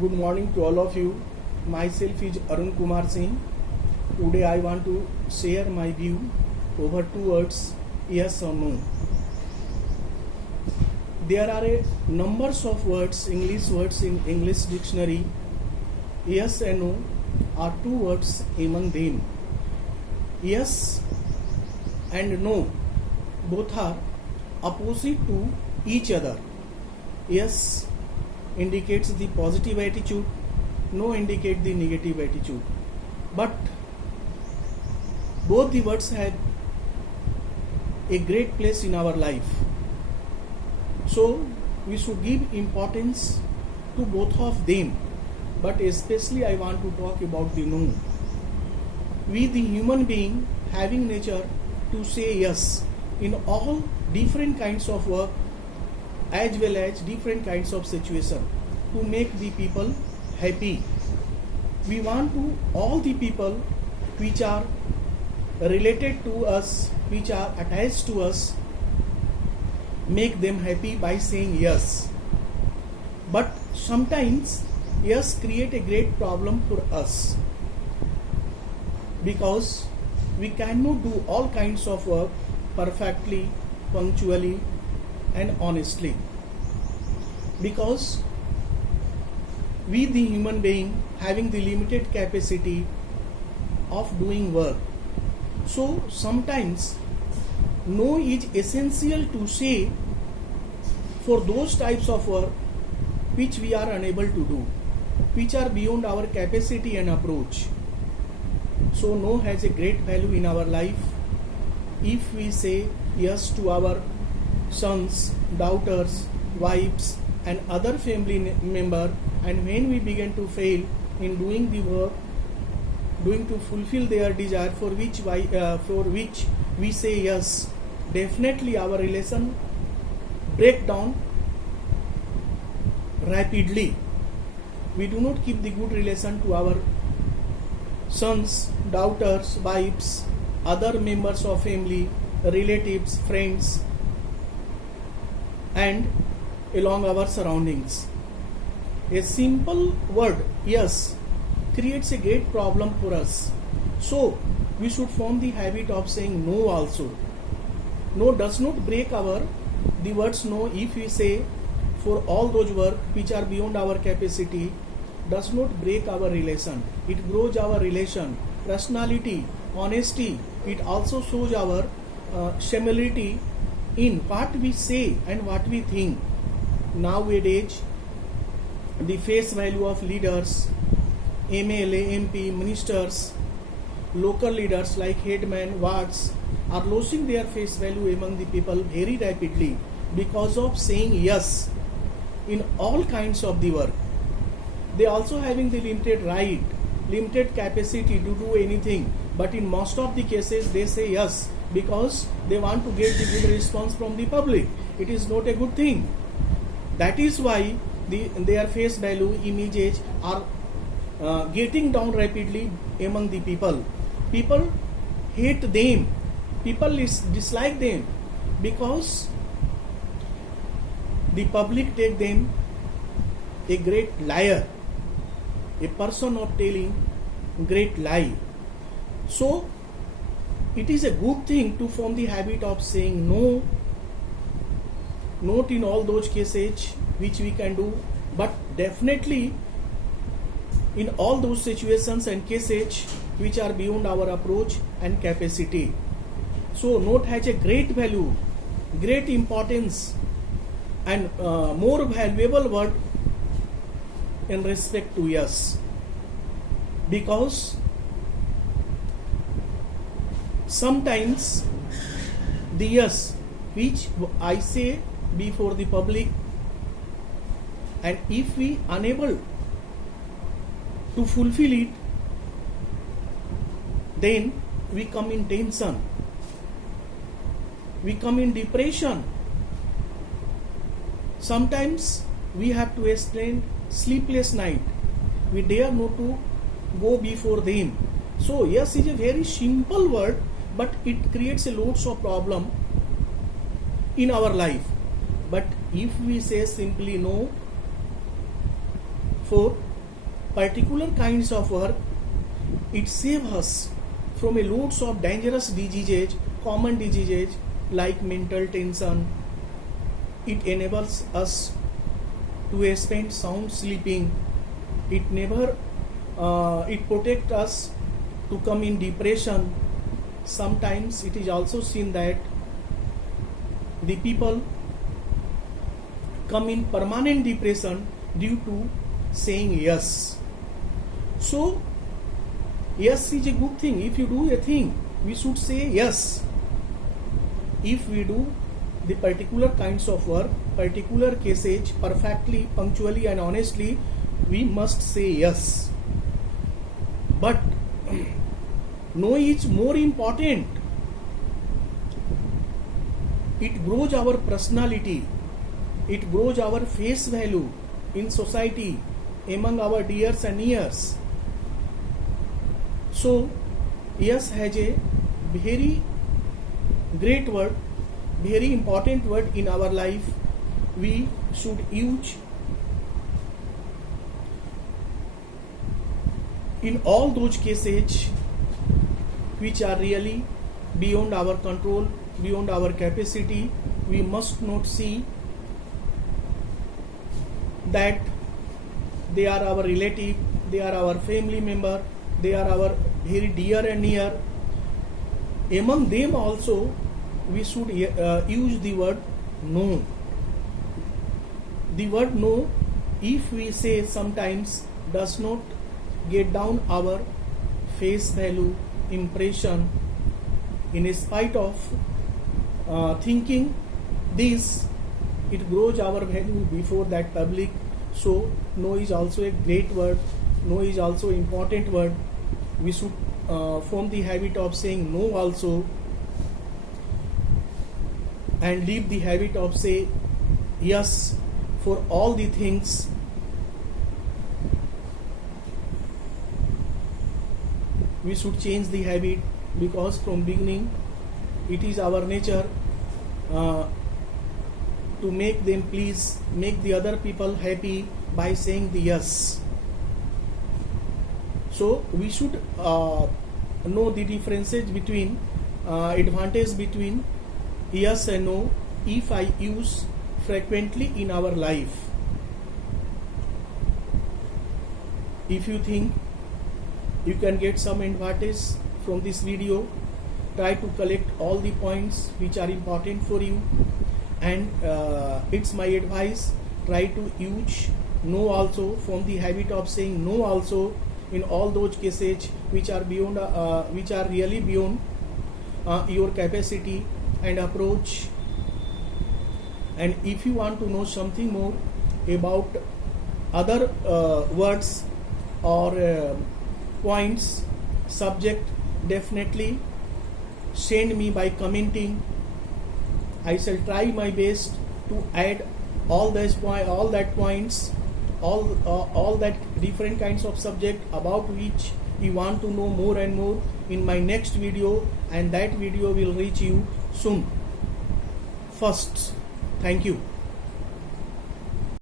Good morning to all of you. Myself is Arun Kumar Singh. Today I want to share my view over two words, yes or no. There are a numbers of words, English words in English dictionary. Yes and no are two words among them. Yes and no both are opposite to each other. Yes indicates the positive attitude, no indicate the negative attitude. But both the words have a great place in our life. So we should give importance to both of them. But especially I want to talk about the no. We the human being having nature to say yes in all different kinds of work as well as different kinds of situation to make the people happy. We want to all the people which are related to us, which are attached to us, make them happy by saying yes. But sometimes yes create a great problem for us because we cannot do all kinds of work perfectly, punctually and honestly, because we the human being having the limited capacity of doing work. So sometimes no is essential to say for those types of work which we are unable to do, which are beyond our capacity and approach. So no has a great value in our life if we say yes to our sons, daughters, wives and other family member, and when we begin to fail in doing the work, doing to fulfill their desire for which we say yes, definitely our relation break down rapidly. We do not keep the good relation to our sons, daughters, wives, other members of family, relatives, friends and along our surroundings. A simple word yes creates a great problem for us. So we should form the habit of saying no also. No does not break the words no if we say for all those work which are beyond our capacity, does not break our relation. It grows our relation, personality, honesty. It also shows our similarity in what we say and what we think. Nowadays, the face value of leaders, MLA, MP, ministers, local leaders like headmen, wards are losing their face value among the people very rapidly because of saying yes in all kinds of the work. They also having the limited right, limited capacity to do anything, but in most of the cases they say yes because they want to get the good response from the public. It is not a good thing. That is why their face value, images are getting down rapidly among the people. People hate them. People dislike them because the public take them a great liar, a person of telling great lie. So it is a good thing to form the habit of saying no, not in all those cases which we can do, but definitely in all those situations and cases which are beyond our approach and capacity. So note has a great value, great importance and more valuable word in respect to yes, because sometimes the yes which I say before the public, and if we unable to fulfill it, then we come in tension, we come in depression. Sometimes we have to explain sleepless night. We dare not to go before them. So yes is a very simple word, but it creates a lots of problem in our life. But if we say simply no for particular kinds of work, it saves us from a loads of dangerous diseases, common diseases like mental tension. It enables us to spend sound sleeping. It protects us to come in depression. Sometimes it is also seen that the people come in permanent depression due to saying yes. So yes is a good thing. If you do a thing, we should say yes. If we do the particular kinds of work, particular cases perfectly, punctually and honestly, we must say yes. But no is more important. It grows our personality. It grows our face value in society among our dears and nears. So, yes has a very great word, very important word in our life. We should use in all those cases which are really beyond our control, beyond our capacity. We must not see that they are our relative, they are our family member, they are our very dear and near. Among them also we should use the word no. The word no, if we say sometimes, does not get down our face value, impression. In spite of thinking this, it grows our value before that public. So no is also a great word. No is also important word. We should form the habit of saying no also, and leave the habit of say yes for all the things. We should change the habit, because from beginning it is our nature to make them please, make the other people happy by saying the yes. So we should know the differences between advantage between yes and no if I use frequently in our life. If you think you can get some advantage from this video, try to collect all the points which are important for you, and it's my advice, try to use no also, form the habit of saying no also in all those cases which are beyond which are really beyond your capacity and approach. And if you want to know something more about other words or points, subject, definitely send me by commenting. I shall try my best to add all that points, all that different kinds of subject about which you want to know more and more in my next video, and that video will reach you soon. First, thank you.